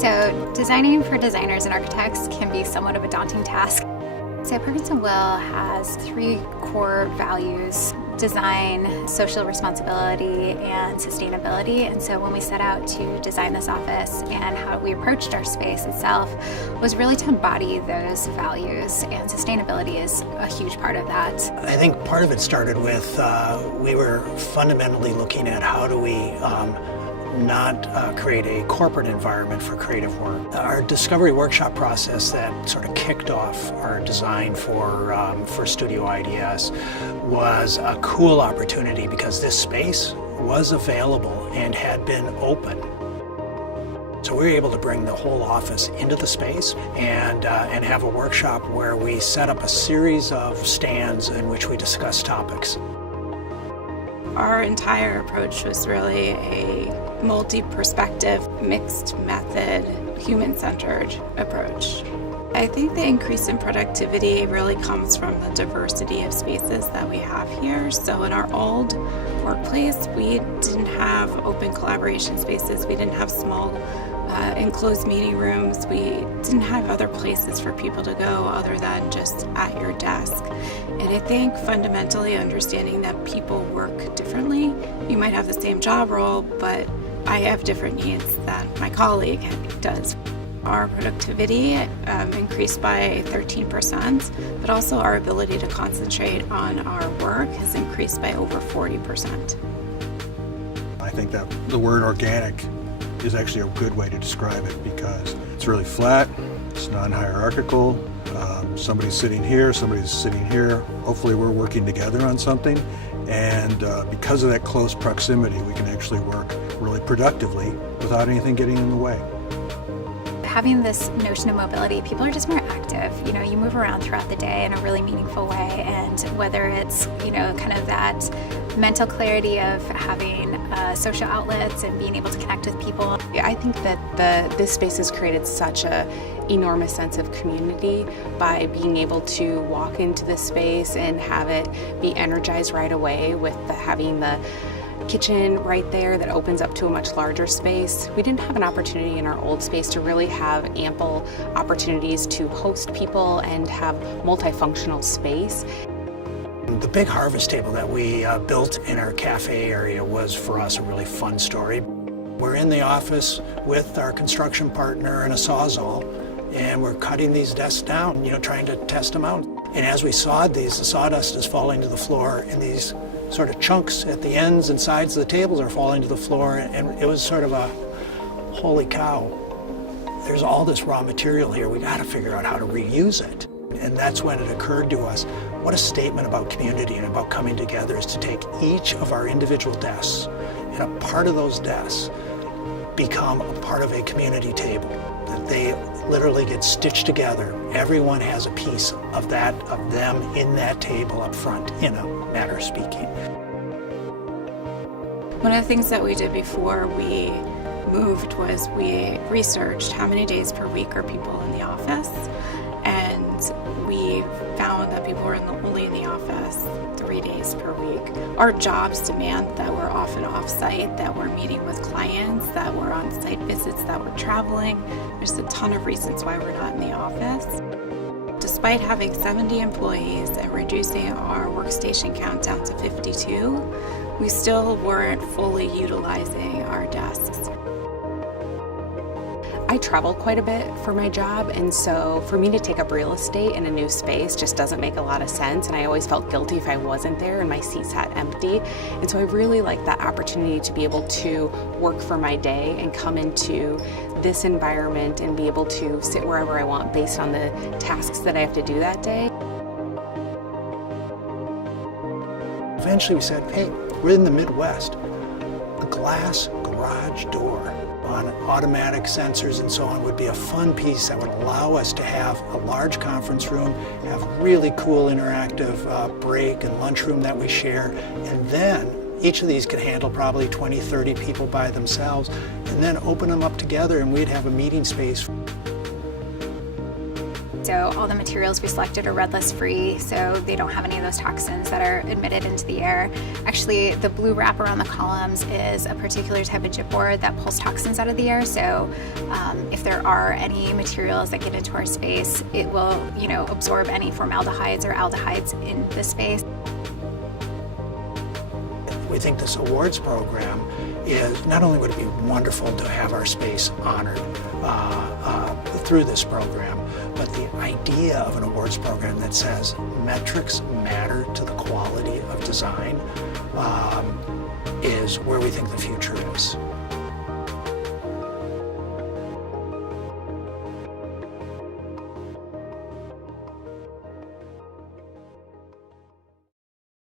So designing for designers and architects can be somewhat of a daunting task. So Perkins+Will has 3 core values: design, social responsibility, and sustainability. And so when we set out to design this office and how we approached our space itself was really to embody those values, and sustainability is a huge part of that. I think part of it started with we were fundamentally looking at how do we not create a corporate environment for creative work. Our discovery workshop process that sort of kicked off our design for studioIDS was a cool opportunity because this space was available and had been open. So we were able to bring the whole office into the space and have a workshop where we set up a series of stands in which we discussed topics. Our entire approach was really a multi-perspective, mixed method, human-centered approach. I think the increase in productivity really comes from the diversity of spaces that we have here. So in our old workplace, we didn't have open collaboration spaces. We didn't have small enclosed meeting rooms. We didn't have other places for people to go other than just at your desk. And I think fundamentally understanding that people work differently. You might have the same job role, but I have different needs than my colleague does. Our productivity increased by 13%, but also our ability to concentrate on our work has increased by over 40%. I think that the word organic is actually a good way to describe it because it's really flat, it's non-hierarchical, somebody's sitting here, somebody's sitting here. Hopefully we're working together on something, and because of that close proximity, we can actually work really productively without anything getting in the way. Having this notion of mobility, people are just more active. You know, you move around throughout the day in a really meaningful way, and whether it's, you know, kind of that mental clarity of having social outlets and being able to connect with people. I think that this space has created such a enormous sense of community by being able to walk into this space and have it be energized right away with having the kitchen right there that opens up to a much larger space. We didn't have an opportunity in our old space to really have ample opportunities to host people and have multifunctional space. The big harvest table that we built in our cafe area was for us a really fun story. We're in the office with our construction partner and a Sawzall, and we're cutting these desks down, you know, trying to test them out. And as we sawed these, the sawdust is falling to the floor, and these sort of chunks at the ends and sides of the tables are falling to the floor, and it was sort of a, holy cow, there's all this raw material here, we gotta figure out how to reuse it. And that's when it occurred to us, what a statement about community and about coming together is to take each of our individual desks, and a part of those desks become a part of a community table. That they literally get stitched together. Everyone has a piece of that, of them in that table up front, in a matter of speaking. One of the things that we did before we moved was we researched how many days per week are people in the office, and we found that people were only in the office 3 days per week. Our jobs demand that we're often off-site, that we're meeting with clients, that we're on site visits, that we're traveling. There's a ton of reasons why we're not in the office. Despite having 70 employees and reducing our workstation count down to 52, we still weren't fully utilizing our desks. I travel quite a bit for my job, and so for me to take up real estate in a new space just doesn't make a lot of sense, and I always felt guilty if I wasn't there and my seat sat empty. And so I really like that opportunity to be able to work for my day and come into this environment and be able to sit wherever I want based on the tasks that I have to do that day. Eventually we said, hey, we're in the Midwest. A glass garage door on automatic sensors and so on would be a fun piece that would allow us to have a large conference room, have really cool interactive break and lunchroom that we share, and then each of these could handle probably 20, 30 people by themselves, and then open them up together and we'd have a meeting space. So all the materials we selected are red list free, so they don't have any of those toxins that are emitted into the air. Actually, the blue wrap around the columns is a particular type of chipboard that pulls toxins out of the air. So if there are any materials that get into our space, it will, absorb any formaldehydes or aldehydes in the space. We think this awards program is not only would it be wonderful to have our space honored through this program, but the idea of an awards program that says metrics matter to the quality of design is where we think the future is.